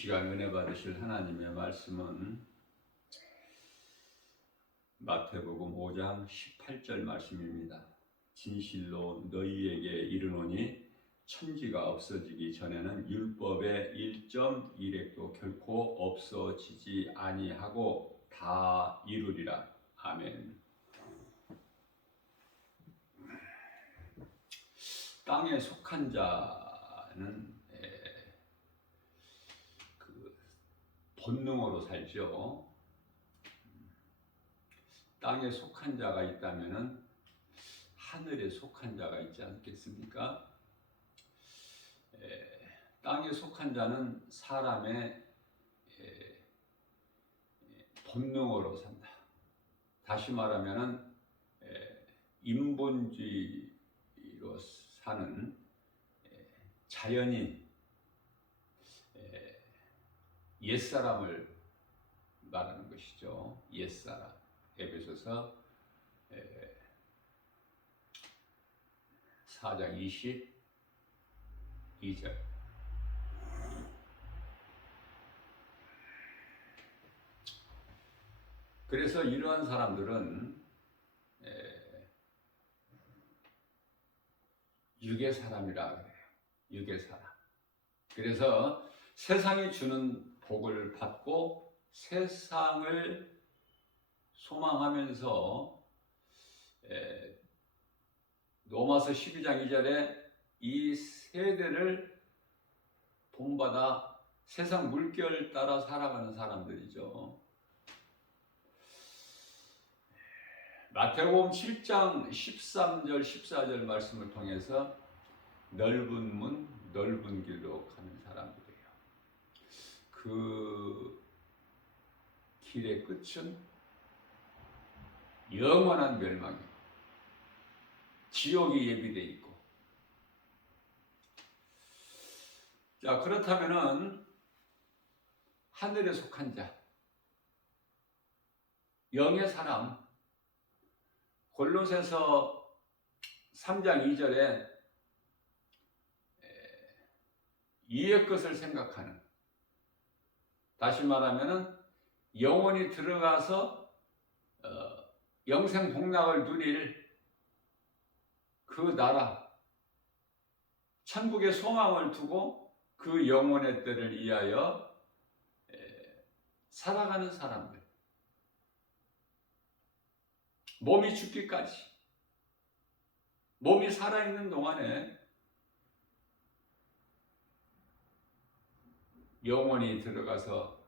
시간 은혜 받으실 하나님의 말씀은 마태복음 5장 18절 말씀입니다. 진실로 너희에게 이르노니 천지가 없어지기 전에는 율법의 1.1획도 결코 없어지지 아니하고 다 이루리라. 아멘. 땅에 속한 자는 본능으로 살죠. 땅에 속한 자가 있다면 하늘에 속한 자가 있지 않겠습니까? 땅에 속한 자는 사람의 본능으로 산다. 다시 말하면 인본주의로 사는 자연인, 옛사람을 말하는 것이죠. 옛사람. 에베소서 4장 22절. 그래서 이러한 사람들은 육의 사람이라 그래요. 육의 사람. 그래서 세상이 주는 복을 받고 세상을 소망하면서 로마서 12장 2절에 이 세대를 본받아 세상 물결 따라 살아가는 사람들이죠. 마태복음 7장 13절 14절 말씀을 통해서 넓은 문 넓은 길로 가는 사람들이에요. 그 길의 끝은 영원한 멸망이에요. 지옥이 예비되어 있고. 자, 그렇다면은 하늘에 속한 자, 영의 사람, 골로새서 3장 2절에 이의 것을 생각하는, 다시 말하면은 영원히 들어가서 영생 복락을 누릴 그 나라, 천국의 소망을 두고 그 영혼의 때를 위하여 살아가는 사람들, 몸이 죽기까지, 몸이 살아있는 동안에 영원히 들어가서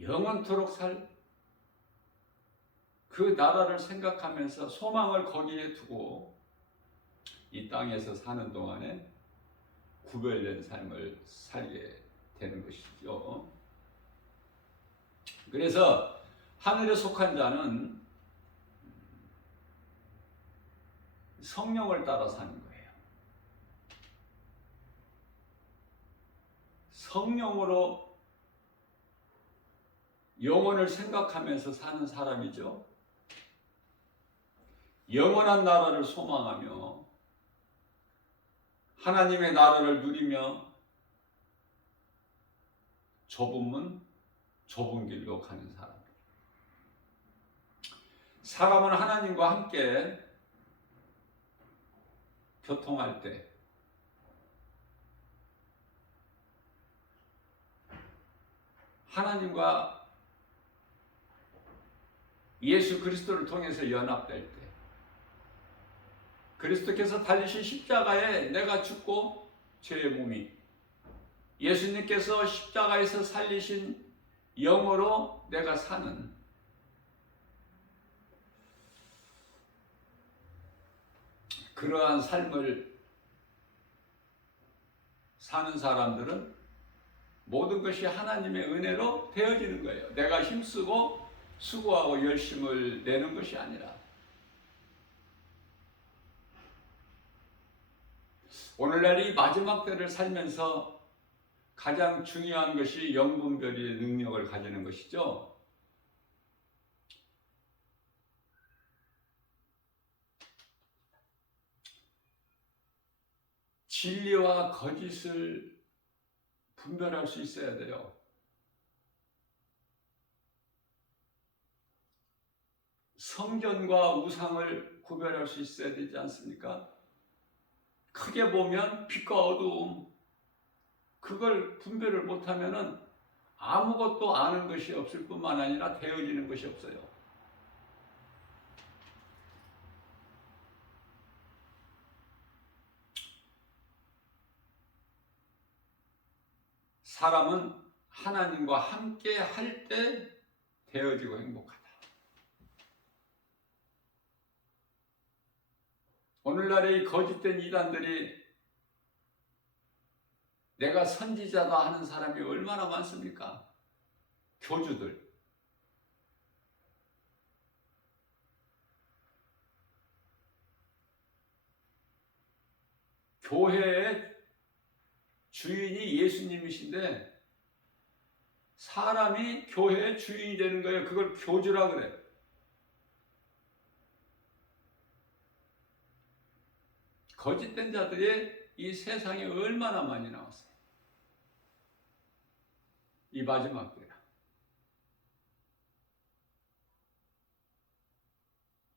영원토록 살 그 나라를 생각하면서 소망을 거기에 두고 이 땅에서 사는 동안에 구별된 삶을 살게 되는 것이죠. 그래서 하늘에 속한 자는 성령을 따라 사는 거예요. 성령으로 영혼을 생각하면서 사는 사람이죠. 영원한 나라를 소망하며 하나님의 나라를 누리며 좁은 문, 좁은 길로 가는 사람. 사람은 하나님과 함께 교통할 때 하나님과 예수 그리스도를 통해서 연합될 때 그리스도께서 달리신 십자가에 내가 죽고 죄의 몸이 예수님께서 십자가에서 살리신 영으로 내가 사는 그러한 삶을 사는 사람들은 모든 것이 하나님의 은혜로 되어지는 거예요. 내가 힘쓰고 수고하고 열심을 내는 것이 아니라. 오늘날 이 마지막 때를 살면서 가장 중요한 것이 영분별의 능력을 가지는 것이죠. 진리와 거짓을 분별할 수 있어야 돼요. 성전과 우상을 구별할 수 있어야 되지 않습니까? 크게 보면 빛과 어두움, 그걸 분별을 못하면은 아무것도 아는 것이 없을 뿐만 아니라 되어지는 것이 없어요. 사람은 하나님과 함께 할 때 되어지고 행복하다. 오늘날의 이 거짓된 이단들이 내가 선지자다 하는 사람이 얼마나 많습니까? 교주들. 교회의 주인이 예수님이신데 사람이 교회의 주인이 되는 거예요. 그걸 교주라 그래. 거짓된 자들이 이 세상에 얼마나 많이 나왔어요. 이 마지막 때라.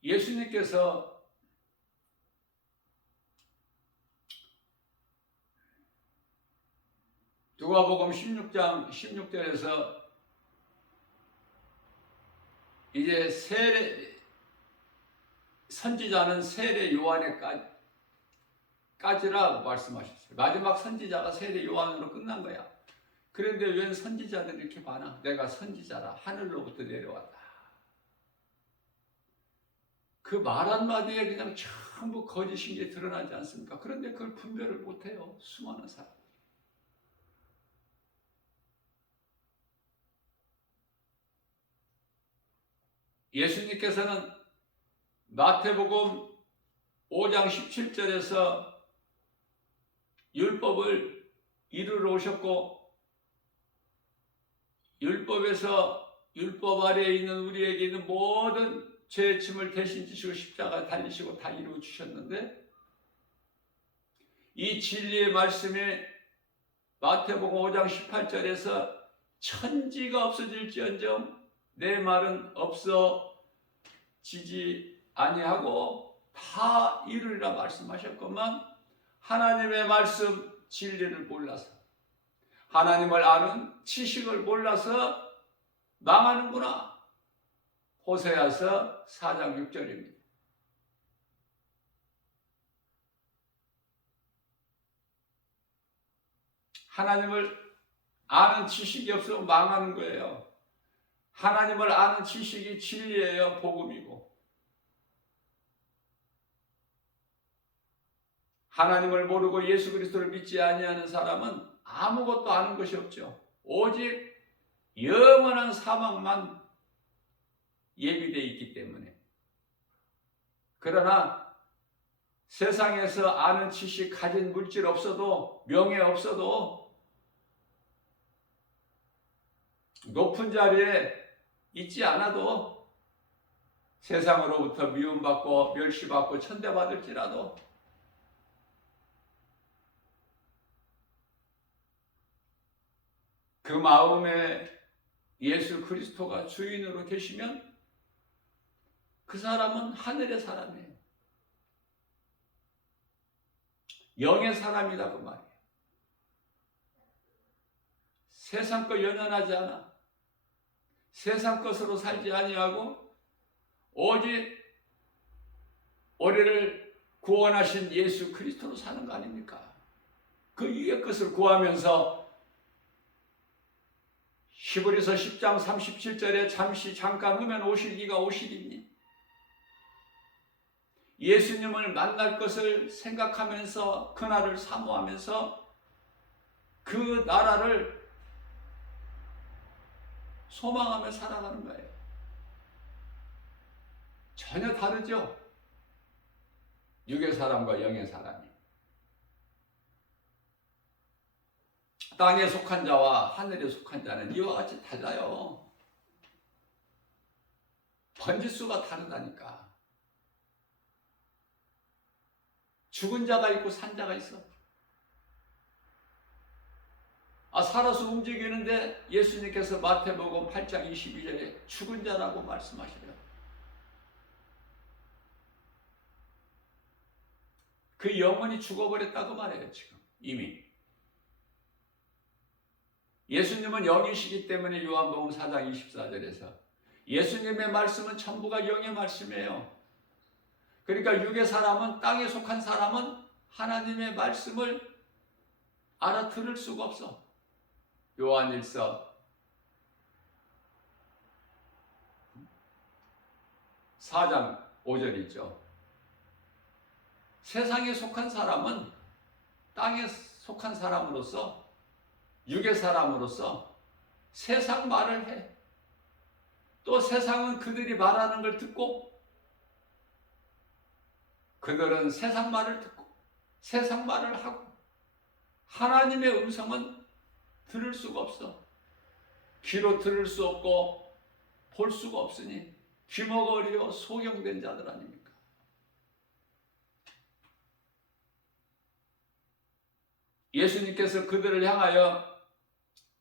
예수님께서 누가복음 16장 16절에서 이제 선지자는 세례 요한에 까지라고 말씀하셨어요. 마지막 선지자가 세례 요한으로 끝난 거야. 그런데 웬 선지자들이 이렇게 많아? 내가 선지자라, 하늘로부터 내려왔다. 그 말 한마디에 그냥 전부 거짓인 게 드러나지 않습니까? 그런데 그걸 분별을 못해요. 수많은 사람. 예수님께서는 마태복음 5장 17절에서 율법을 이루러 오셨고 율법 아래에 있는 우리에게 있는 모든 죄의 짐을 대신 지시고 십자가 달리시고 다 이루어 주셨는데 이 진리의 말씀이 마태복음 5장 18절에서 천지가 없어질지언정 내 말은 없어지지 아니하고 다 이루리라 말씀하셨건만 하나님의 말씀 진리를 몰라서 하나님을 아는 지식을 몰라서 망하는구나. 호세아서 4장 6절입니다. 하나님을 아는 지식이 없으면 망하는 거예요. 하나님을 아는 지식이 진리예요. 복음이고. 하나님을 모르고 예수 그리스도를 믿지 아니하는 사람은 아무것도 아는 것이 없죠. 오직 영원한 사망만 예비되어 있기 때문에. 그러나 세상에서 아는 지식, 가진 물질 없어도, 명예 없어도 높은 자리에 있지 않아도 세상으로부터 미움받고 멸시받고 천대받을지라도 그 마음에 예수 그리스도가 주인으로 계시면 그 사람은 하늘의 사람이에요. 영의 사람이다 그 말이에요. 세상 것 연연하지 않아. 세상 것으로 살지 아니하고 오직 우리를 구원하신 예수 그리스도로 사는 거 아닙니까? 그 위의 것을 구하면서 히브리서 10장 37절에 잠깐 후면 오실 이가 오시리니 예수님을 만날 것을 생각하면서 그날을 사모하면서 그 나라를 소망하며 살아가는 거예요. 전혀 다르죠? 육의 사람과 영의 사람이. 땅에 속한 자와 하늘에 속한 자는 이와 같이 달라요. 번지수가 다르다니까. 죽은 자가 있고 산 자가 있어. 살아서 움직이는데 예수님께서 마태복음 8장 22절에 죽은 자라고 말씀하시래요. 그 영혼이 죽어버렸다고 말해요. 지금 이미. 예수님은 영이시기 때문에 요한복음 4장 24절에서 예수님의 말씀은 전부가 영의 말씀이에요. 그러니까 육의 사람은, 땅에 속한 사람은 하나님의 말씀을 알아들을 수가 없어. 요한일서 4장 5절이죠. 세상에 속한 사람은 땅에 속한 사람으로서, 육의 사람으로서 세상 말을 해. 또 세상은 그들이 말하는 걸 듣고, 그들은 세상 말을 듣고 세상 말을 하고, 하나님의 음성은 들을 수가 없어. 귀로 들을 수 없고 볼 수가 없으니 귀머거리요 소경된 자들 아닙니까? 예수님께서 그들을 향하여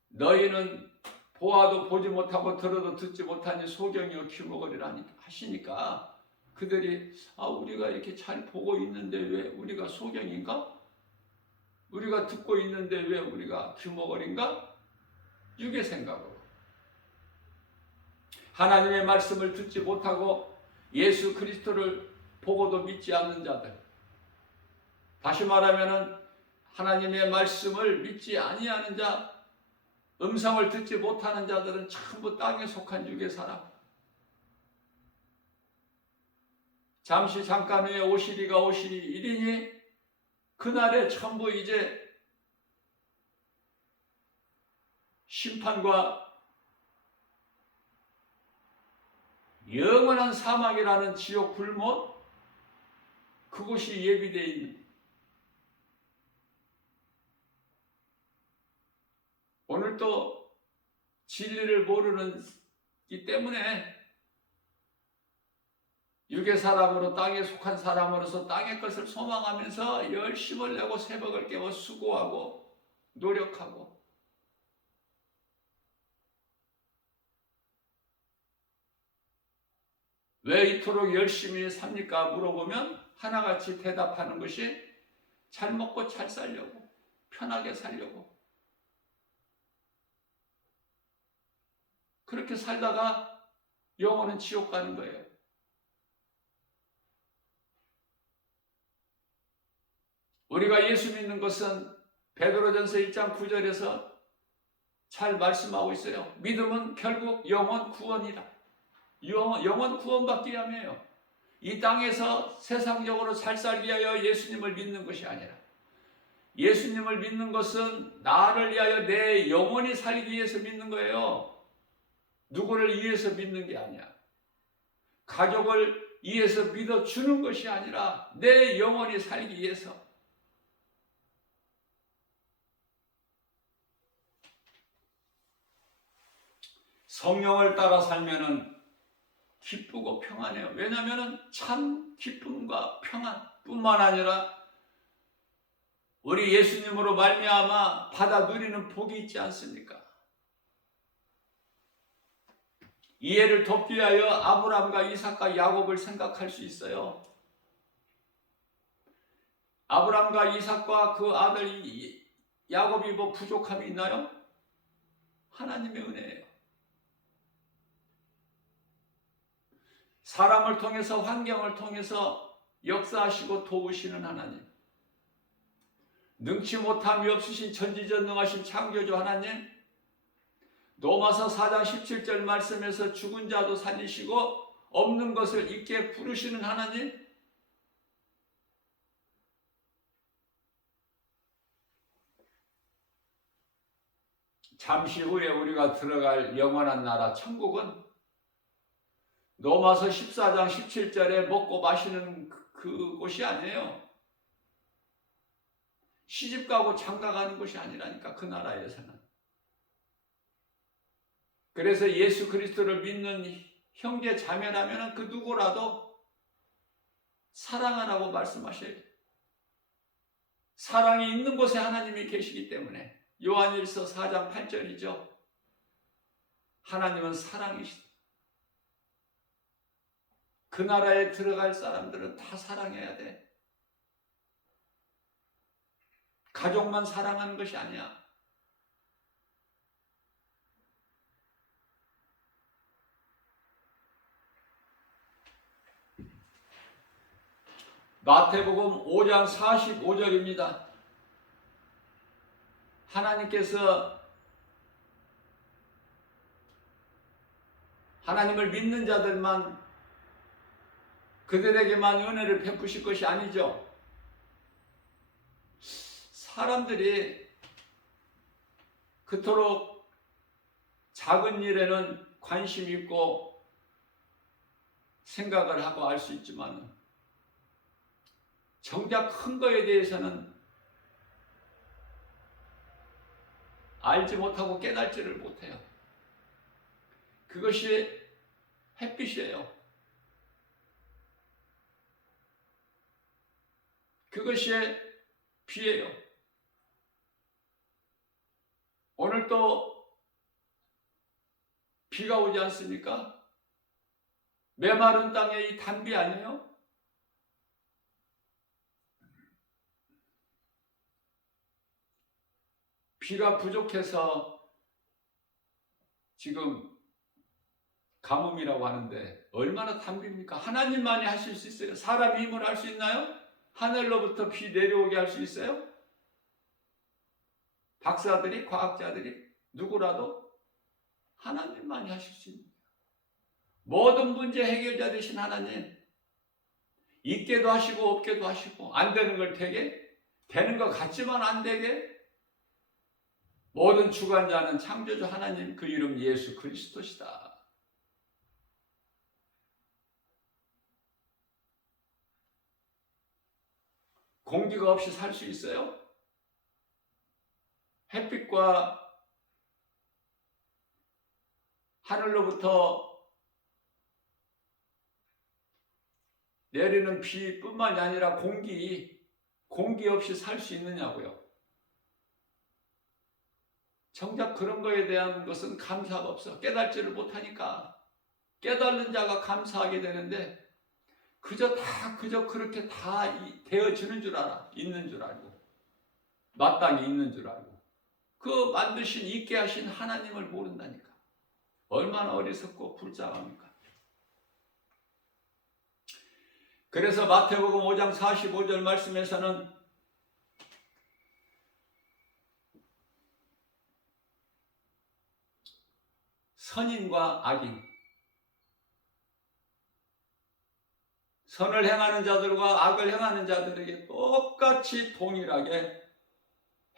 너희는 보아도 보지 못하고 들어도 듣지 못하니 소경이요 귀머거리라 하시니까 그들이 우리가 이렇게 잘 보고 있는데 왜 우리가 소경인가? 우리가 듣고 있는데 왜 우리가 귀머거린가? 육의 생각으로 하나님의 말씀을 듣지 못하고 예수 그리스도를 보고도 믿지 않는 자들, 다시 말하면 하나님의 말씀을 믿지 아니하는 자, 음성을 듣지 못하는 자들은 전부 땅에 속한 육의 사람. 잠시 잠깐 후에 오시리가 이르니 그날에 전부 이제 심판과 영원한 사망이라는 지옥 불못, 그곳이 예비되어 있는, 오늘도 진리를 모르는 이 때문에 육의 사람으로 땅에 속한 사람으로서 땅의 것을 소망하면서 열심을 내고 새벽을 깨워 수고하고 노력하고, 왜 이토록 열심히 삽니까? 물어보면 하나같이 대답하는 것이 잘 먹고 잘 살려고, 편하게 살려고. 그렇게 살다가 영혼은 지옥 가는 거예요. 우리가 예수 믿는 것은 베드로전서 1장 9절에서 잘 말씀하고 있어요. 믿음은 결국 영혼 구원이라. 영혼 구원받기 위함이에요. 이 땅에서 세상적으로 잘 살기 위하여 예수님을 믿는 것이 아니라, 예수님을 믿는 것은 나를 위하여 내 영혼이 살기 위해서 믿는 거예요. 누구를 위해서 믿는 게 아니야. 가족을 위해서 믿어주는 것이 아니라 내 영혼이 살기 위해서. 성령을 따라 살면은 기쁘고 평안해요. 왜냐하면 참 기쁨과 평안뿐만 아니라 우리 예수님으로 말미암아 받아 누리는 복이 있지 않습니까? 이해를 돕기 위하여 아브라함과 이삭과 야곱을 생각할 수 있어요. 아브라함과 이삭과 그 아들 야곱이 뭐 부족함이 있나요? 하나님의 은혜예요. 사람을 통해서, 환경을 통해서 역사하시고 도우시는 하나님, 능치 못함이 없으신 전지전능하신 창조주 하나님, 로마서 4장 17절 말씀에서 죽은 자도 살리시고 없는 것을 있게 부르시는 하나님, 잠시 후에 우리가 들어갈 영원한 나라 천국은 로마서 14장 17절에 먹고 마시는 그곳이 아니에요. 시집가고 장가가는 곳이 아니라니까, 그 나라에서는. 그래서 예수 그리스도를 믿는 형제 자매라면 그 누구라도 사랑하라고 말씀하셔요. 사랑이 있는 곳에 하나님이 계시기 때문에 요한일서 4장 8절이죠. 하나님은 사랑이시다. 그 나라에 들어갈 사람들은 다 사랑해야 돼. 가족만 사랑하는 것이 아니야. 마태복음 5장 45절입니다. 하나님께서 하나님을 믿는 자들만, 그들에게만 은혜를 베푸실 것이 아니죠. 사람들이 그토록 작은 일에는 관심 있고 생각을 하고 알 수 있지만 정작 큰 거에 대해서는 알지 못하고 깨달지를 못해요. 그것이 햇빛이에요. 그것이 비예요. 오늘 또 비가 오지 않습니까? 메마른 땅에 이 단비 아니에요? 비가 부족해서 지금 가뭄이라고 하는데 얼마나 단비입니까? 하나님만이 하실 수 있어요. 사람이 힘을 할 수 있나요? 하늘로부터 비 내려오게 할 수 있어요? 박사들이, 과학자들이, 누구라도 하나님만이 하실 수 있는 거예요. 모든 문제 해결자 되신 하나님, 있게도 하시고 없게도 하시고 안 되는 걸 되게, 되는 것 같지만 안 되게, 모든 주관자는 창조주 하나님, 그 이름 예수 그리스도시다. 공기가 없이 살 수 있어요? 햇빛과 하늘로부터 내리는 비뿐만이 아니라 공기 없이 살 수 있느냐고요. 정작 그런 거에 대한 것은 감사가 없어. 깨달지를 못하니까. 깨닫는 자가 감사하게 되는데 그저 그렇게 다 되어지는 줄 알아. 있는 줄 알고. 마땅히 있는 줄 알고. 그 만드신, 있게 하신 하나님을 모른다니까. 얼마나 어리석고 불쌍합니까? 그래서 마태복음 5장 45절 말씀에서는 선인과 악인, 선을 행하는 자들과 악을 행하는 자들에게 똑같이 동일하게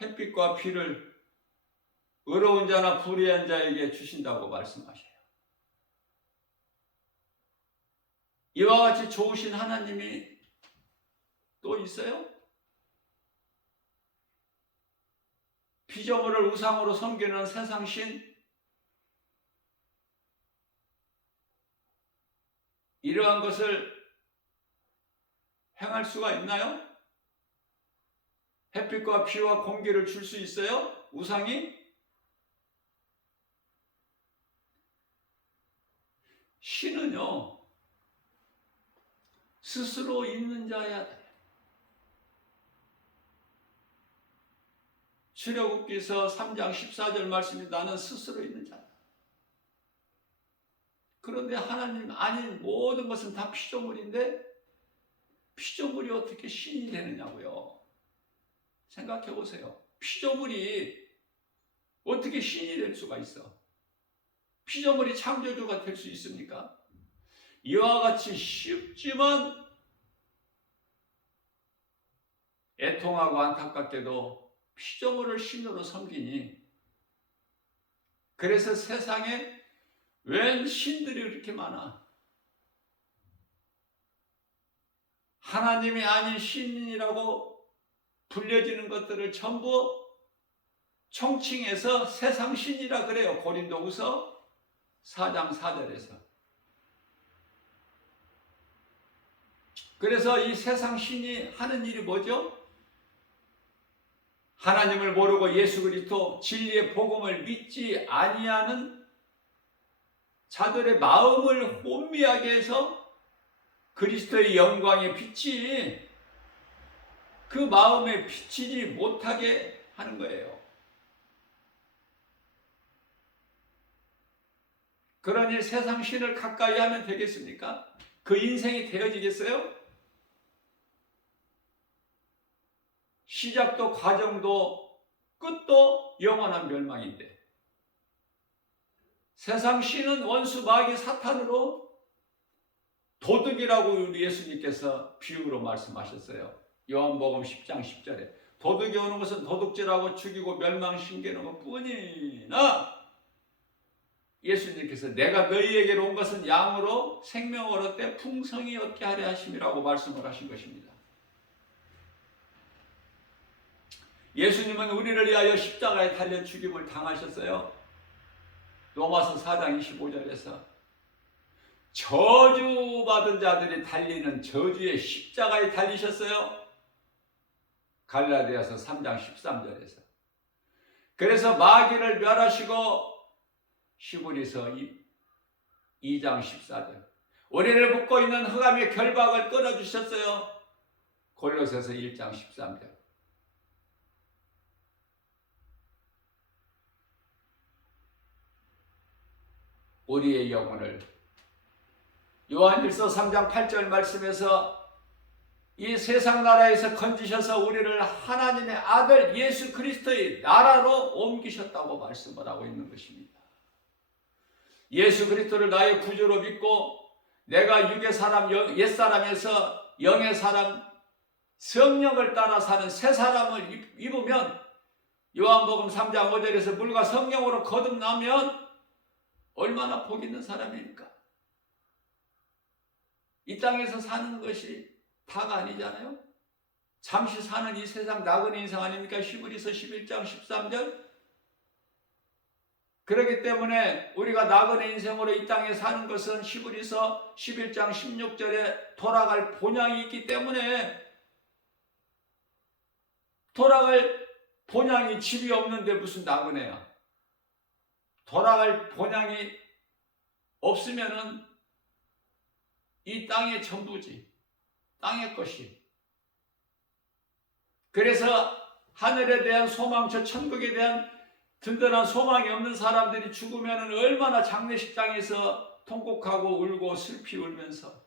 햇빛과 비를 의로운 자나 불의한 자에게 주신다고 말씀하셔요. 이와 같이 좋으신 하나님이 또 있어요? 피조물을 우상으로 섬기는 세상신, 이러한 것을 행할 수가 있나요? 햇빛과 비와 공기를 줄 수 있어요? 우상이? 신은요, 스스로 있는 자야 돼. 출애굽기서 3장 14절 말씀이 나는 스스로 있는 자다. 그런데 하나님 아닌 모든 것은 다 피조물인데 피조물이 어떻게 신이 되느냐고요. 생각해 보세요. 피조물이 어떻게 신이 될 수가 있어? 피조물이 창조주가 될 수 있습니까? 이와 같이 쉽지만 애통하고 안타깝게도 피조물을 신으로 섬기니, 그래서 세상에 웬 신들이 그렇게 많아? 하나님이 아닌 신이라고 불려지는 것들을 전부 총칭해서 세상 신이라 그래요. 고린도후서 4장 4절에서. 그래서 이 세상 신이 하는 일이 뭐죠? 하나님을 모르고 예수 그리스도 진리의 복음을 믿지 아니하는 자들의 마음을 혼미하게 해서 그리스도의 영광의 빛이 그 마음에 비치지 못하게 하는 거예요. 그러니 세상 신을 가까이 하면 되겠습니까? 그 인생이 되어지겠어요? 시작도 과정도 끝도 영원한 멸망인데, 세상 신은 원수 마귀 사탄으로 도둑이라고 우리 예수님께서 비유로 말씀하셨어요. 요한복음 10장 10절에 도둑이 오는 것은 도둑질하고 죽이고 멸망시키는 것뿐이나 예수님께서 내가 너희에게로 온 것은 양으로 생명을 얻되 풍성히 얻게 하려 하심이라고 말씀을 하신 것입니다. 예수님은 우리를 위하여 십자가에 달려 죽임을 당하셨어요. 로마서 4장 25절에서 저주받은 자들이 달리는 저주의 십자가에 달리셨어요. 갈라디아서 3장 13절에서 그래서 마귀를 멸하시고 히브리서 2장 14절 우리를 묶고 있는 흑암의 결박을 끊어주셨어요. 골로새서 1장 13절 우리의 영혼을 요한일서 3장 8절 말씀에서 이 세상 나라에서 건지셔서 우리를 하나님의 아들 예수 그리스도의 나라로 옮기셨다고 말씀을 하고 있는 것입니다. 예수 그리스도를 나의 구주로 믿고 내가 육의 사람, 옛사람에서 영의 사람, 성령을 따라 사는 새 사람을 입으면 요한복음 3장 5절에서 물과 성령으로 거듭나면 얼마나 복 있는 사람입니까? 이 땅에서 사는 것이 다가 아니잖아요. 잠시 사는 이 세상 나그네 인생 아닙니까? 히브리서 11장 13절 그렇기 때문에 우리가 나그네 인생으로 이 땅에 사는 것은 히브리서 11장 16절에 돌아갈 본향이 있기 때문에 돌아갈 본향이 집이 없는데 무슨 나그네야. 돌아갈 본향이 없으면은 이 땅의 전부지. 땅의 것이. 그래서 하늘에 대한 소망, 저 천국에 대한 든든한 소망이 없는 사람들이 죽으면 얼마나 장례식장에서 통곡하고 울고 슬피 울면서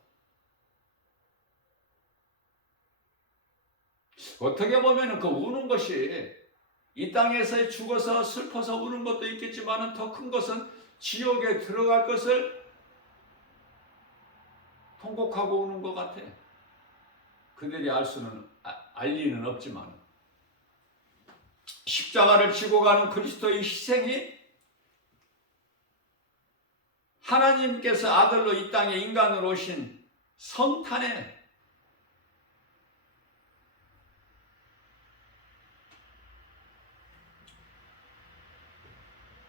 어떻게 보면 그 우는 것이 이 땅에서 죽어서 슬퍼서 우는 것도 있겠지만 더 큰 것은 지옥에 들어갈 것을 통곡하고 우는 것 같아. 그들이 알 리는 없지만 십자가를 지고 가는 그리스도의 희생이 하나님께서 아들로 이 땅에 인간으로 오신 성탄의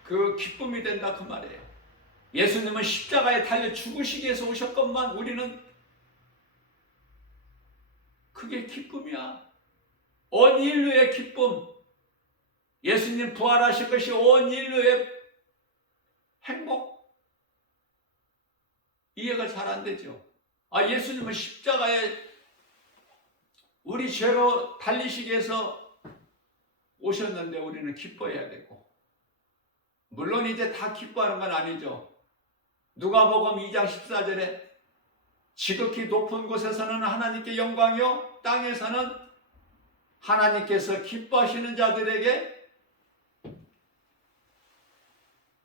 그 기쁨이 된다 그 말이에요. 예수님은 십자가에 달려 죽으시기 위해서 오셨건만 우리는 그게 기쁨이야. 온 인류의 기쁨. 예수님 부활하신 것이 온 인류의 행복. 이해가 잘 안 되죠. 예수님은 십자가에 우리 죄로 달리시기 위해서 오셨는데 우리는 기뻐해야 되고, 물론 이제 다 기뻐하는 건 아니죠. 누가복음 2장 14절에 지극히 높은 곳에서는 하나님께 영광이요 땅에서는 하나님께서 기뻐하시는 자들에게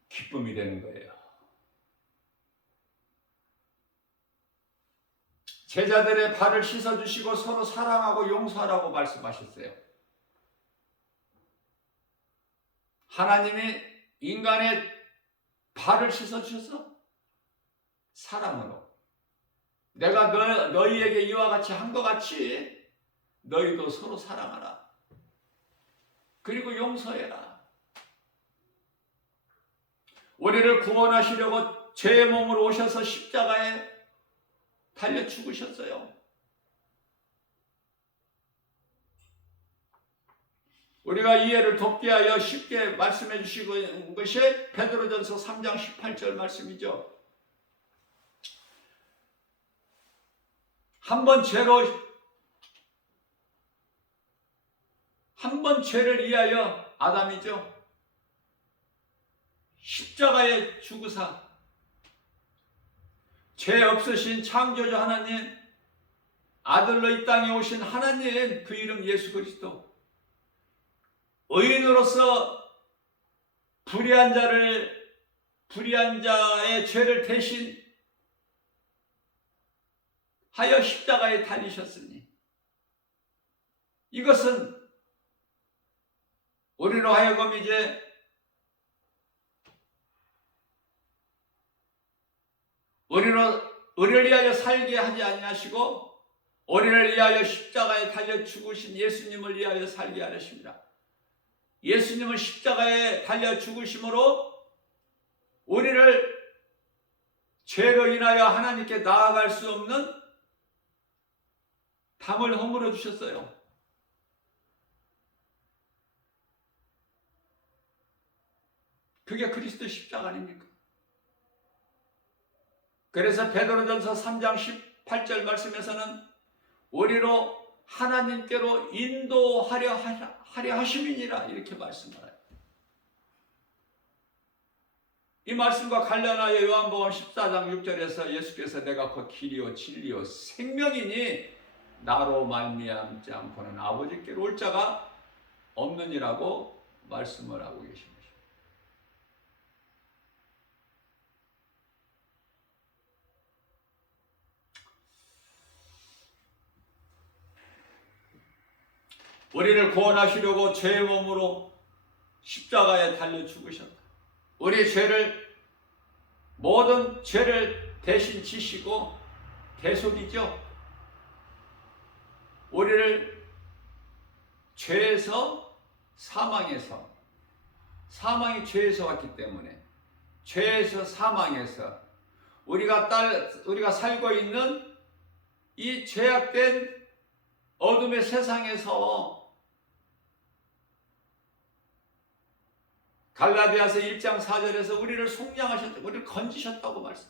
기쁨이 되는 거예요. 제자들의 발을 씻어주시고 서로 사랑하고 용서하라고 말씀하셨어요. 하나님이 인간의 발을 씻어주셔서 사랑으로 내가 너희에게 이와 같이 한 것 같이 너희도 서로 사랑하라. 그리고 용서해라. 우리를 구원하시려고 죄의 몸으로 오셔서 십자가에 달려 죽으셨어요. 우리가 이해를 돕기 위하여 쉽게 말씀해 주시는 것이 베드로전서 3장 18절 말씀이죠. 한 번 죄를 위하여 아담이죠. 십자가에 죽으사 죄 없으신 창조주 하나님, 아들로 이 땅에 오신 하나님, 그 이름 예수 그리스도, 의인으로서 불의한 자의 죄를 대신 하여 십자가에 달리셨으니, 이것은 우리로 하여금 이제 우리를 위하여 살게 하지 아니하시고 우리를 위하여 십자가에 달려 죽으신 예수님을 위하여 살게 하십니다. 예수님은 십자가에 달려 죽으심으로 우리를 죄로 인하여 하나님께 나아갈 수 없는 담을 허물어 주셨어요. 그게 그리스도 십자가 아닙니까? 그래서 베드로전서 3장 18절 말씀에서는 우리로 하나님께로 인도하려 하심이니라, 이렇게 말씀하여요. 이 말씀과 관련하여 요한복음 14장 6절에서 예수께서 내가 곧 길이요 진리요 생명이니 나로 말미암지 않고는 아버지께로 올 자가 없느니라고 말씀을 하고 계십니다. 우리를 구원하시려고 죄의 몸으로 십자가에 달려 죽으셨다. 우리의 모든 죄를 대신 지시고 대속이죠. 우리를 죄에서 사망이 죄에서 왔기 때문에 죄에서 사망에서 우리가 살고 있는 이 죄악된 어둠의 세상에서 갈라디아서 1장 4절에서 우리를 속량하셨다, 우리를 건지셨다고 말씀.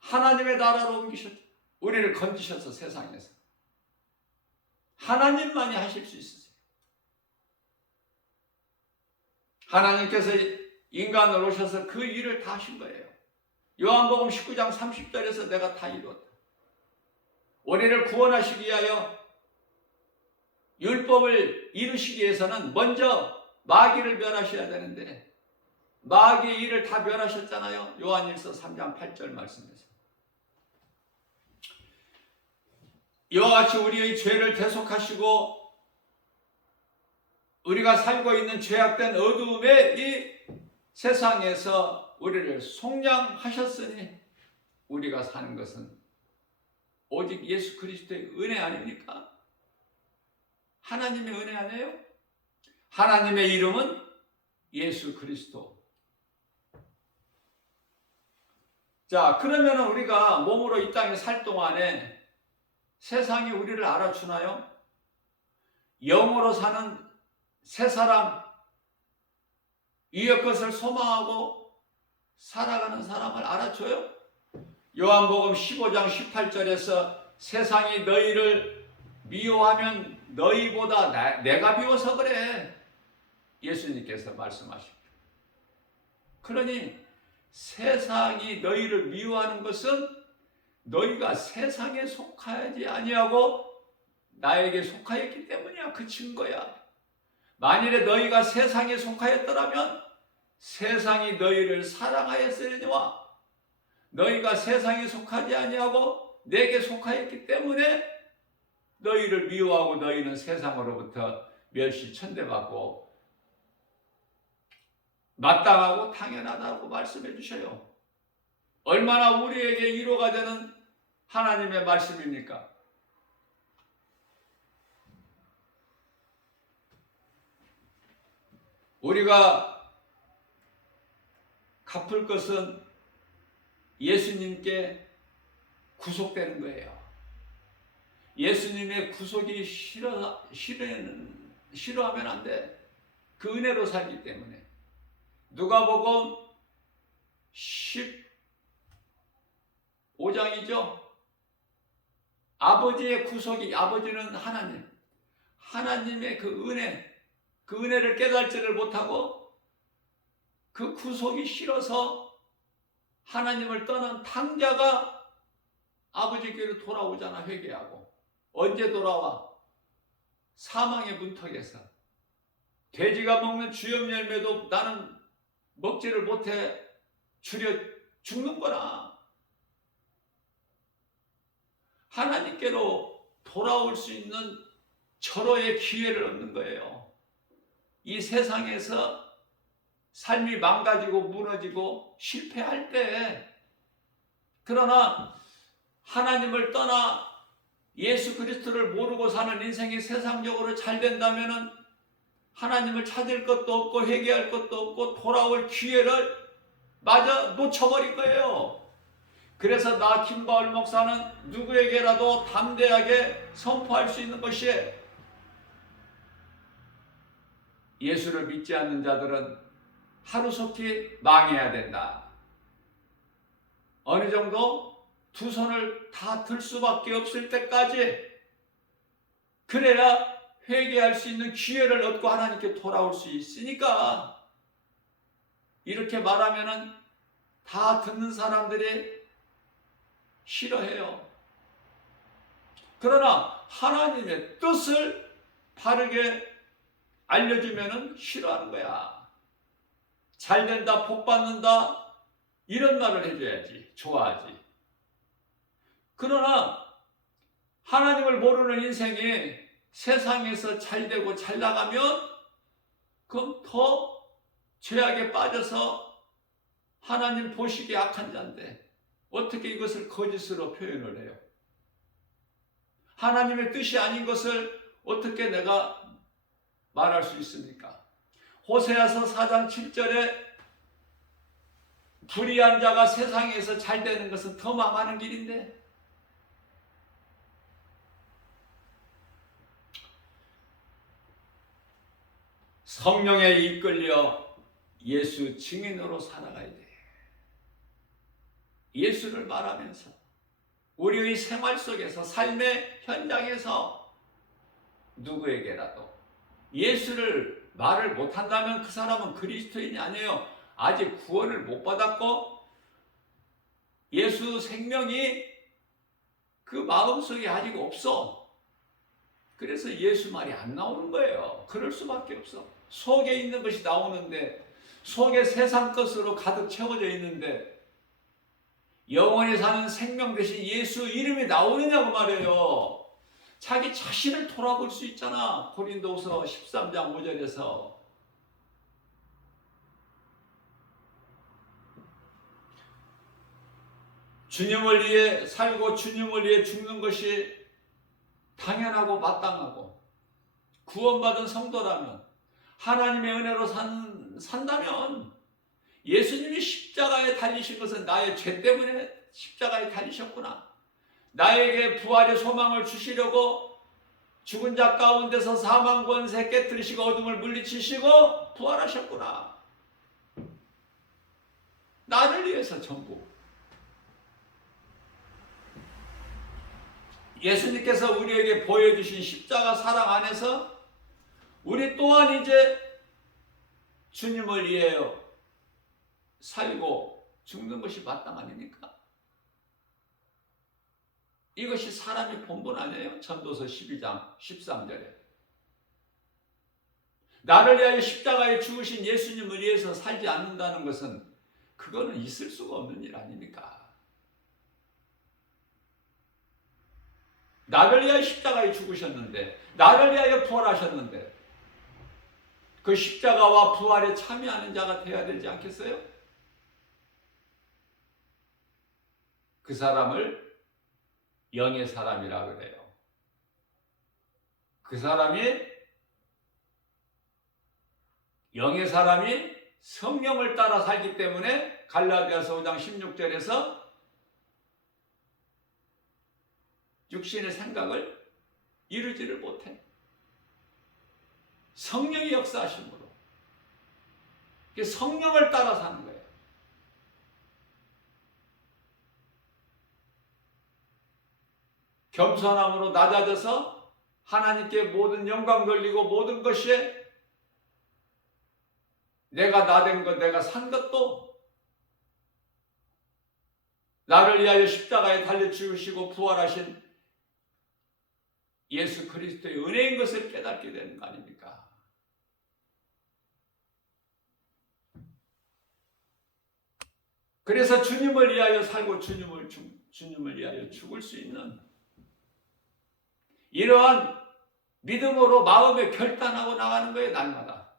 하나님의 나라로 옮기셨다. 우리를 건지셔서 세상에서 하나님만이 하실 수 있으세요. 하나님께서 인간으로 오셔서 그 일을 다 하신 거예요. 요한복음 19장 30절에서 내가 다 이루었다. 우리를 구원하시기 위하여 율법을 이루시기 위해서는 먼저 마귀를 멸하셔야 되는데 마귀의 일을 다 멸하셨잖아요. 요한일서 3장 8절 말씀에서. 이와 같이 우리의 죄를 대속하시고 우리가 살고 있는 죄악된 어두움의 이 세상에서 우리를 속량하셨으니 우리가 사는 것은 오직 예수 그리스도의 은혜 아닙니까? 하나님의 은혜 아니에요? 하나님의 이름은 예수 그리스도. 자, 그러면 우리가 몸으로 이 땅에 살 동안에 세상이 우리를 알아주나요? 영으로 사는 새 사람, 위의 것을 소망하고 살아가는 사람을 알아줘요? 요한복음 15장 18절에서 세상이 너희를 미워하면 너희보다 내가 미워서 그래, 예수님께서 말씀하십니다. 그러니 세상이 너희를 미워하는 것은 너희가 세상에 속하지 아니하고 나에게 속하였기 때문이야. 그 증거야. 만일에 너희가 세상에 속하였더라면 세상이 너희를 사랑하였으려니와 너희가 세상에 속하지 아니하고 내게 속하였기 때문에 너희를 미워하고 너희는 세상으로부터 멸시 천대받고 마땅하고 당연하다고 말씀해 주셔요. 얼마나 우리에게 위로가 되는 하나님의 말씀입니까? 우리가 갚을 것은 예수님께 구속되는 거예요. 예수님의 구속이 싫어하면 안 돼. 그 은혜로 살기 때문에. 누가복음 15장이죠. 아버지의 구속이, 아버지는 하나님, 하나님의 그 은혜를 깨달지를 못하고 그 구속이 싫어서 하나님을 떠난 탕자가 아버지께로 돌아오잖아. 회개하고. 언제 돌아와? 사망의 문턱에서. 돼지가 먹는 주염 열매도 나는 먹지를 못해 죽는구나. 하나님께로 돌아올 수 있는 절호의 기회를 얻는 거예요. 이 세상에서 삶이 망가지고 무너지고 실패할 때, 그러나 하나님을 떠나 예수 그리스도를 모르고 사는 인생이 세상적으로 잘 된다면은 하나님을 찾을 것도 없고 회개할 것도 없고 돌아올 기회를 마저 놓쳐버린 거예요. 그래서 나 김바울 목사는 누구에게라도 담대하게 선포할 수 있는 것이, 예수를 믿지 않는 자들은 하루속히 망해야 된다. 어느 정도 두 손을 다 들 수밖에 없을 때까지, 그래야 회개할 수 있는 기회를 얻고 하나님께 돌아올 수 있으니까. 이렇게 말하면은 다 듣는 사람들이 싫어해요. 그러나 하나님의 뜻을 바르게 알려주면은 싫어하는 거야. 잘 된다, 복 받는다, 이런 말을 해줘야지 좋아하지. 그러나 하나님을 모르는 인생이 세상에서 잘 되고 잘 나가면 그럼 더 죄악에 빠져서 하나님 보시기에 악한 자인데 어떻게 이것을 거짓으로 표현을 해요? 하나님의 뜻이 아닌 것을 어떻게 내가 말할 수 있습니까? 호세아서 4장 7절에 불의한 자가 세상에서 잘 되는 것은 더 망하는 길인데, 성령에 이끌려 예수 증인으로 살아가야 돼. 예수를 말하면서 우리의 생활 속에서, 삶의 현장에서 누구에게라도 예수를 말을 못한다면 그 사람은 그리스도인이 아니에요. 아직 구원을 못 받았고 예수 생명이 그 마음속에 아직 없어. 그래서 예수 말이 안 나오는 거예요. 그럴 수밖에 없어. 속에 있는 것이 나오는데, 속에 세상 것으로 가득 채워져 있는데 영원히 사는 생명 대신 예수 이름이 나오느냐고 말이에요. 자기 자신을 돌아볼 수 있잖아. 고린도후서 13장 5절에서. 주님을 위해 살고 주님을 위해 죽는 것이 당연하고 마땅하고, 구원받은 성도라면, 하나님의 은혜로 산다면, 예수님이 십자가에 달리신 것은 나의 죄 때문에 십자가에 달리셨구나. 나에게 부활의 소망을 주시려고 죽은 자 가운데서 사망 권세 깨뜨리시고 어둠을 물리치시고 부활하셨구나. 나를 위해서 전부. 예수님께서 우리에게 보여주신 십자가 사랑 안에서 우리 또한 이제 주님을 위하여 살고 죽는 것이 마땅 아닙니까? 이것이 사람의 본분 아니에요? 전도서 12장 13절에. 나를 위하여 십자가에 죽으신 예수님을 위해서 살지 않는다는 것은 그거는 있을 수가 없는 일 아닙니까? 나를 위하여 십자가에 죽으셨는데, 나를 위하여 부활하셨는데, 그 십자가와 부활에 참여하는 자가 되어야 되지 않겠어요? 그 사람을 영의 사람이라 그래요. 그 사람이, 영의 사람이 성령을 따라 살기 때문에 갈라디아서 5장 16절에서 육신의 생각을 이루지를 못해. 성령이 역사하심으로. 성령을 따라 사는 거예요. 겸손함으로 낮아져서 하나님께 모든 영광 돌리고 모든 것이 내가 나된 것, 내가 산 것도 나를 위하여 십자가에 달려 죽으시고 부활하신 예수 그리스도의 은혜인 것을 깨닫게 되는 거 아닙니까? 그래서 주님을 위하여 살고 주님을 위하여 죽을 수 있는 이러한 믿음으로 마음에 결단하고 나가는 거예요, 날마다.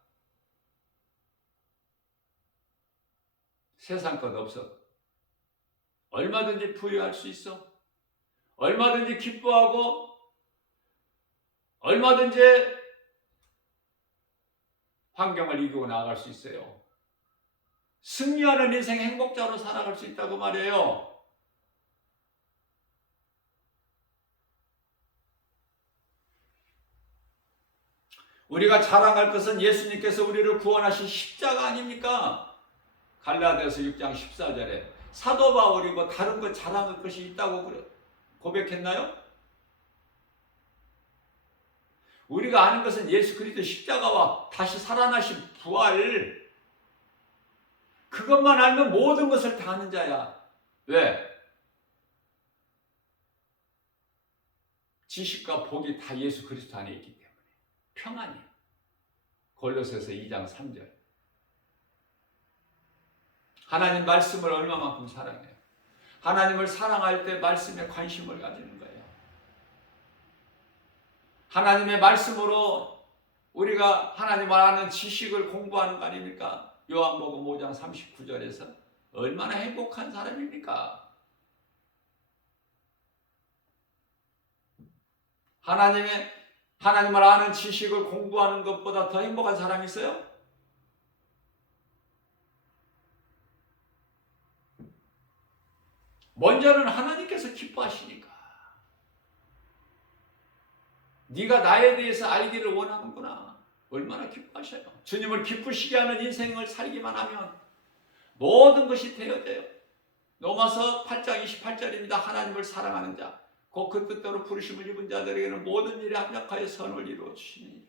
세상 것 없어. 얼마든지 부유할 수 있어. 얼마든지 기뻐하고 얼마든지 환경을 이기고 나아갈 수 있어요. 승리하는 인생 행복자로 살아갈 수 있다고 말해요. 우리가 자랑할 것은 예수님께서 우리를 구원하신 십자가 아닙니까? 갈라디아서 6장 14절에 사도 바울이 뭐 다른 것 자랑할 것이 있다고 고백했나요? 우리가 아는 것은 예수 그리스도 십자가와 다시 살아나신 부활, 그것만 알면 모든 것을 다 아는 자야. 왜? 지식과 복이 다 예수 그리스도 안에 있기 때문에 평안이. 골로새서 2장 3절. 하나님 말씀을 얼마만큼 사랑해요. 하나님을 사랑할 때 말씀에 관심을 가지는 거예요. 하나님의 말씀으로 우리가 하나님을 아는 지식을 공부하는 거 아닙니까? 요한복음 5장 39절에서 얼마나 행복한 사람입니까? 하나님을 아는 지식을 공부하는 것보다 더 행복한 사람이 있어요? 먼저는 하나님께서 기뻐하시니까. 네가 나에 대해서 알기를 원하는구나. 얼마나 기뻐하셔요. 주님을 기쁘시게 하는 인생을 살기만 하면 모든 것이 되어져요. 로마서 8장 28절입니다. 하나님을 사랑하는 자, 곧 그 뜻대로 부르심을 입은 자들에게는 모든 일에 합력하여 선을 이루어 주시니.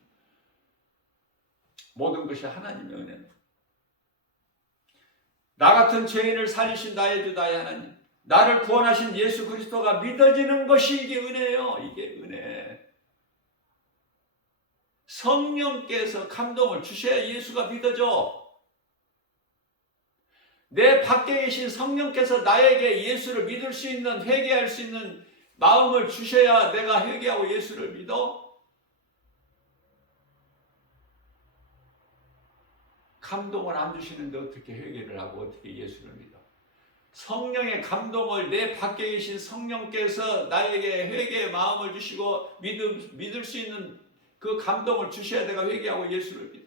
모든 것이 하나님의 은혜입니다. 나 같은 죄인을 살리신 나의 주 나의 하나님, 나를 구원하신 예수 그리스도가 믿어지는 것이 이게 은혜예요. 이게 은혜. 성령께서 감동을 주셔야 예수가 믿어져. 내 밖에 계신 성령께서 나에게 예수를 믿을 수 있는, 회개할 수 있는 마음을 주셔야 내가 회개하고 예수를 믿어. 감동을 안 주시는데 어떻게 회개를 하고 어떻게 예수를 믿어? 성령의 감동을 내 밖에 계신 성령께서 나에게 회개의 마음을 주시고 믿을 수 있는 그 감동을 주셔야 내가 회개하고 예수를 믿어.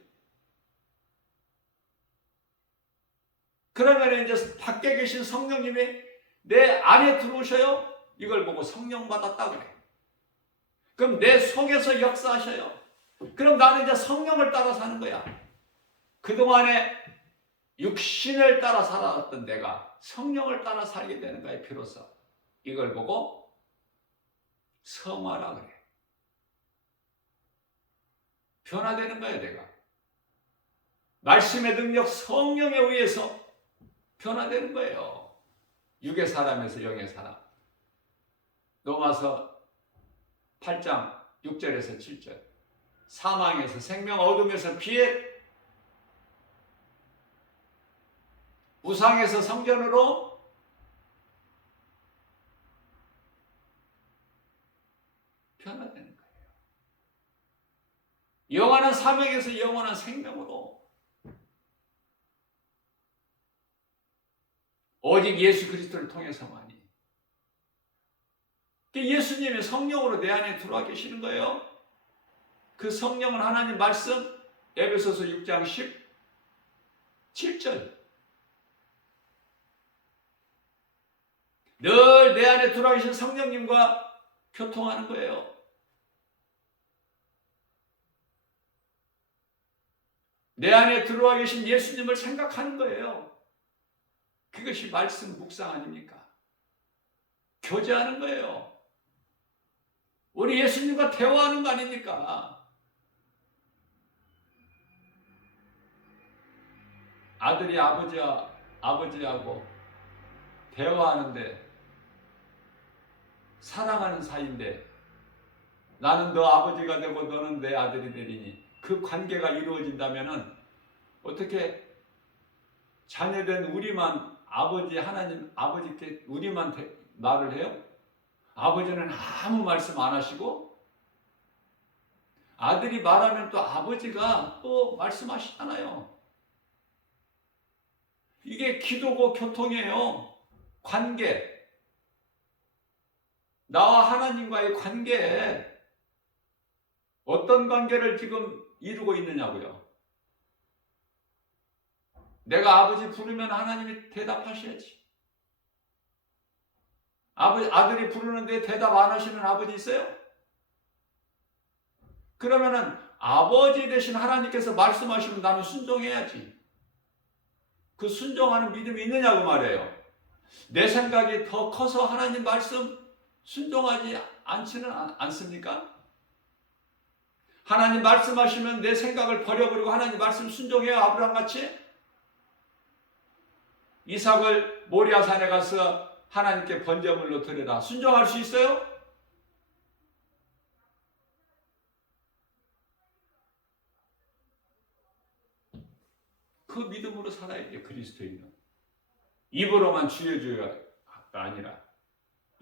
그러면 이제 밖에 계신 성령님이 내 안에 들어오셔요. 이걸 보고 성령 받았다 그래. 그럼 내 속에서 역사하셔요. 그럼 나는 이제 성령을 따라 사는 거야. 그동안에 육신을 따라 살아왔던 내가 성령을 따라 살게 되는 거야, 비로소. 이걸 보고 성화라 그래. 변화되는 거야, 내가. 말씀의 능력, 성령에 의해서 변화되는 거예요. 육의 사람에서 영의 사람. 로마서 8장 6절에서 7절. 사망에서 생명, 어둠에서 피해, 우상에서 성전으로, 변화되는 거예요. 영원한 사명에서 영원한 생명으로. 오직 예수 그리스도를 통해서만이. 예수님이 성령으로 내 안에 들어와 계시는 거예요. 그 성령은 하나님 말씀, 에베소서 6장 17절. 늘 내 안에 들어와 계신 성령님과 교통하는 거예요. 내 안에 들어와 계신 예수님을 생각하는 거예요. 그것이 말씀 묵상 아닙니까? 교제하는 거예요. 우리 예수님과 대화하는 거 아닙니까? 아들이 아버지하고 대화하는데, 사랑하는 사이인데, 나는 너 아버지가 되고 너는 내 아들이 되리니, 그 관계가 이루어진다면은 어떻게 자녀된 우리만 하나님 아버지께 우리만 말을 해요? 아버지는 아무 말씀 안 하시고, 아들이 말하면 또 아버지가 또 말씀하시잖아요. 이게 기도고 교통이에요. 관계. 나와 하나님과의 관계. 어떤 관계를 지금 이루고 있느냐고요. 내가 아버지 부르면 하나님이 대답하셔야지. 아들이 부르는데 대답 안 하시는 아버지 있어요? 그러면은 아버지 되신 하나님께서 말씀하시면 나는 순종해야지. 그 순종하는 믿음이 있느냐고 말해요. 내 생각이 더 커서 하나님 말씀 순종하지 않지는 않습니까? 하나님 말씀하시면 내 생각을 버려버리고 하나님 말씀 순종해요. 아브라함같이. 이삭을 모리아산에 가서 하나님께 번제물로 드려라. 순종할 수 있어요? 그 믿음으로 살아야 돼요. 그리스도인은. 입으로만 주여주여가 아니라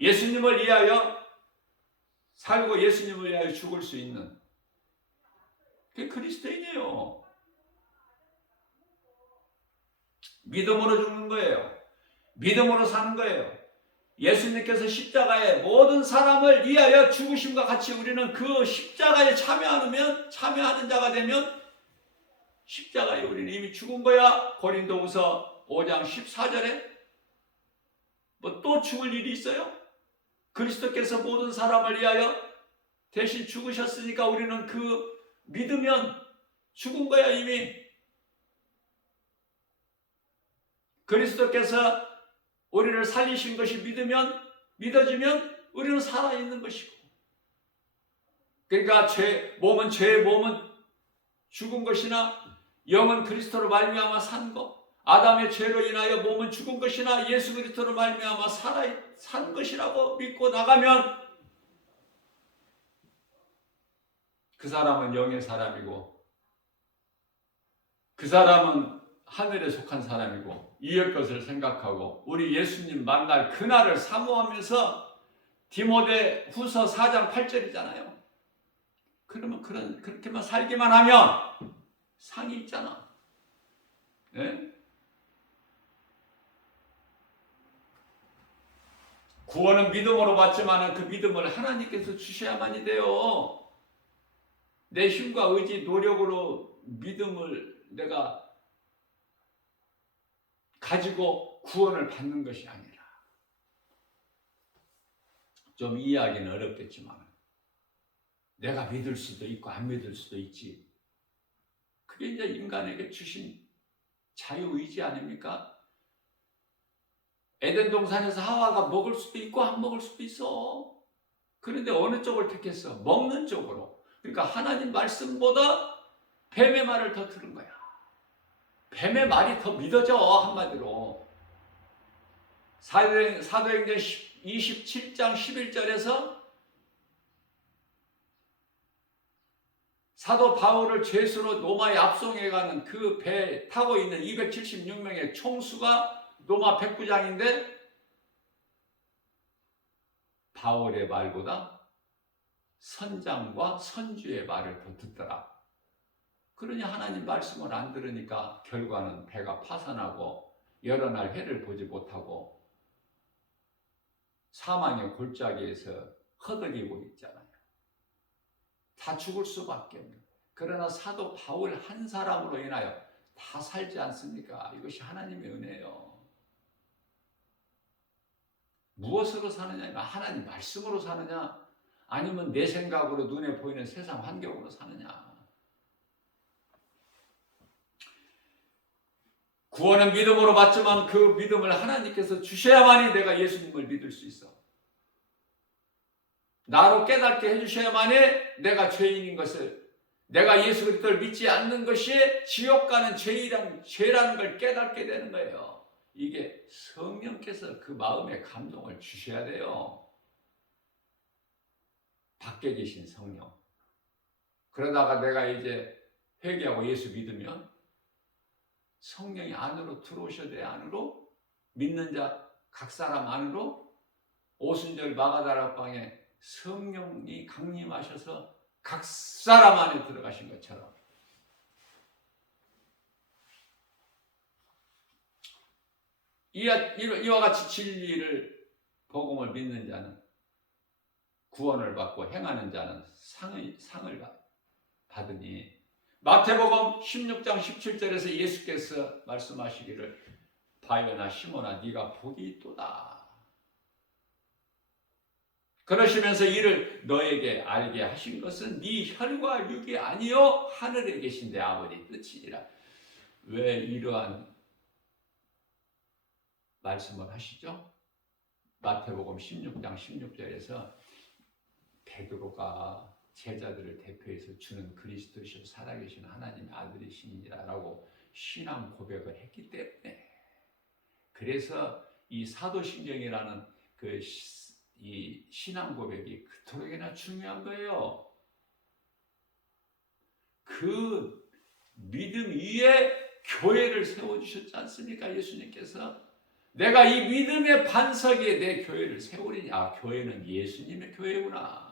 예수님을 위하여 살고 예수님을 위하여 죽을 수 있는, 그게 그리스도인이에요. 믿음으로 죽는 거예요. 믿음으로 사는 거예요. 예수님께서 십자가에 모든 사람을 위하여 죽으심과 같이 우리는 그 십자가에 참여하는 자가 되면 십자가에 우리는 이미 죽은 거야. 고린도후서 5장 14절에 뭐 또 죽을 일이 있어요? 그리스도께서 모든 사람을 위하여 대신 죽으셨으니까 우리는 그 믿으면 죽은 거야 이미. 그리스도께서 우리를 살리신 것이 믿어지면 우리는 살아있는 것이고, 그러니까 죄의 몸은 죽은 것이나 영은 그리스도로 말미암아 산 것, 아담의 죄로 인하여 몸은 죽은 것이나 예수 그리스도로 말미암아 산 것이라고 믿고 나가면 그 사람은 영의 사람이고, 그 사람은 하늘에 속한 사람이고, 이의 것을 생각하고 우리 예수님 만날 그날을 사모하면서, 디모데 후서 4장 8절이잖아요. 그러면 그렇게만 살기만 하면 상이 있잖아. 네? 구원은 믿음으로 받지만 그 믿음을 하나님께서 주셔야만이 돼요. 내 힘과 의지, 노력으로 믿음을 내가 가지고 구원을 받는 것이 아니라, 좀 이해하기는 어렵겠지만 내가 믿을 수도 있고 안 믿을 수도 있지. 그게 이제 인간에게 주신 자유의지 아닙니까? 에덴 동산에서 하와가 먹을 수도 있고 안 먹을 수도 있어. 그런데 어느 쪽을 택했어? 먹는 쪽으로. 그러니까 하나님 말씀보다 뱀의 말을 더 들은 거야. 뱀의 말이 더 믿어져. 한마디로 사도행전 27장 11절에서 사도 바울을 죄수로 로마에 압송해가는 그 배에 타고 있는 276명의 총수가 로마 백부장인데, 바울의 말보다 선장과 선주의 말을 더 듣더라. 그러니 하나님 말씀을 안 들으니까 결과는 배가 파산하고 여러 날 해를 보지 못하고 사망의 골짜기에서 허덕이고 있잖아요. 다 죽을 수밖에 없는. 그러나 사도 바울 한 사람으로 인하여 다 살지 않습니까? 이것이 하나님의 은혜예요. 무엇으로 사느냐? 하나님 말씀으로 사느냐? 아니면 내 생각으로 눈에 보이는 세상 환경으로 사느냐? 구원은 믿음으로 받지만 그 믿음을 하나님께서 주셔야만이 내가 예수님을 믿을 수 있어. 나로 깨닫게 해주셔야만이 내가 죄인인 것을, 내가 예수 그리스도를 믿지 않는 것이 지옥 가는 죄라는 걸 깨닫게 되는 거예요. 이게 성령께서 그 마음에 감동을 주셔야 돼요. 밖에 계신 성령. 그러다가 내가 이제 회개하고 예수 믿으면 성령이 안으로 들어오셔야 돼. 안으로 믿는 자 각 사람 안으로 오순절 마가다라 방에 성령이 강림하셔서 각 사람 안에 들어가신 것처럼 이와 같이 진리를 복음을 믿는 자는 구원을 받고 행하는 자는 상을 받으니 마태복음 16장 17절에서 예수께서 말씀하시기를 바요나 시몬아 네가 복이 있도다. 그러시면서 이를 너에게 알게 하신 것은 네 혈과 육이 아니요 하늘에 계신 내 아버지 뜻이니라. 왜 이러한 말씀을 하시죠? 마태복음 16장 16절에서 베드로가 제자들을 대표해서 주는 그리스도시요 살아계신 하나님의 아들이시니라라고 신앙 고백을 했기 때문에, 그래서 이 사도신경이라는 이 신앙 고백이 그토록이나 중요한 거예요. 그 믿음 위에 교회를 세워주셨지 않습니까? 예수님께서 내가 이 믿음의 반석에 내 교회를 세우리니, 아, 교회는 예수님의 교회구나.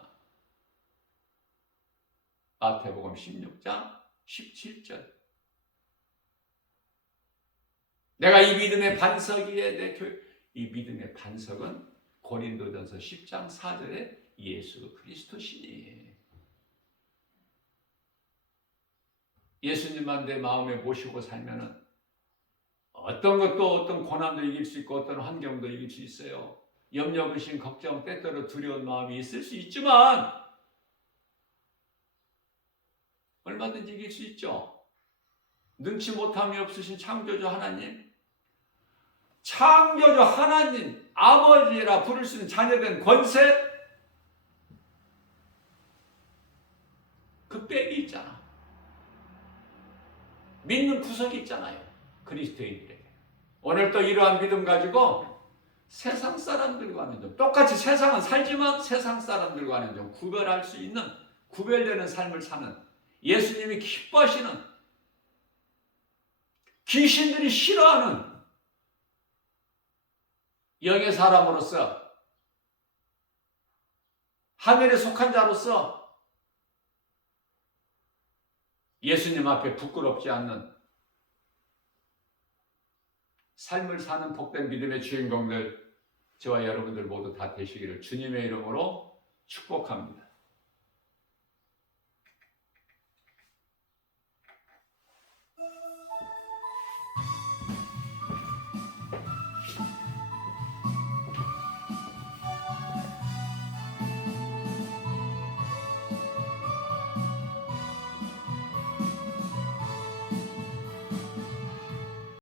마태복음 16장 17절. 내가 이 믿음의 반석 위에 내 교회, 이 믿음의 반석은 고린도전서 10장 4절에 예수 그리스도시니. 예수님만 내 마음에 모시고 살면은 어떤 것도, 어떤 고난도 이길 수 있고 어떤 환경도 이길 수 있어요. 염려, 불신, 걱정, 때때로 두려운 마음이 있을 수 있지만 얼마든지 이길 수 있죠. 능치 못함이 없으신 창조주 하나님, 창조주 하나님 아버지라 부를 수 있는 자녀된 권세, 그 백이 있잖아. 믿는 구석이 있잖아요. 그리스도인들에게. 오늘 또 이러한 믿음 가지고 세상 사람들과는 좀, 똑같이 세상은 살지만 세상 사람들과는 좀 구별할 수 있는, 구별되는 삶을 사는, 예수님이 기뻐하시는, 귀신들이 싫어하는 영의 사람으로서, 하늘에 속한 자로서 예수님 앞에 부끄럽지 않는 삶을 사는 복된 믿음의 주인공들, 저와 여러분들 모두 다 되시기를 주님의 이름으로 축복합니다.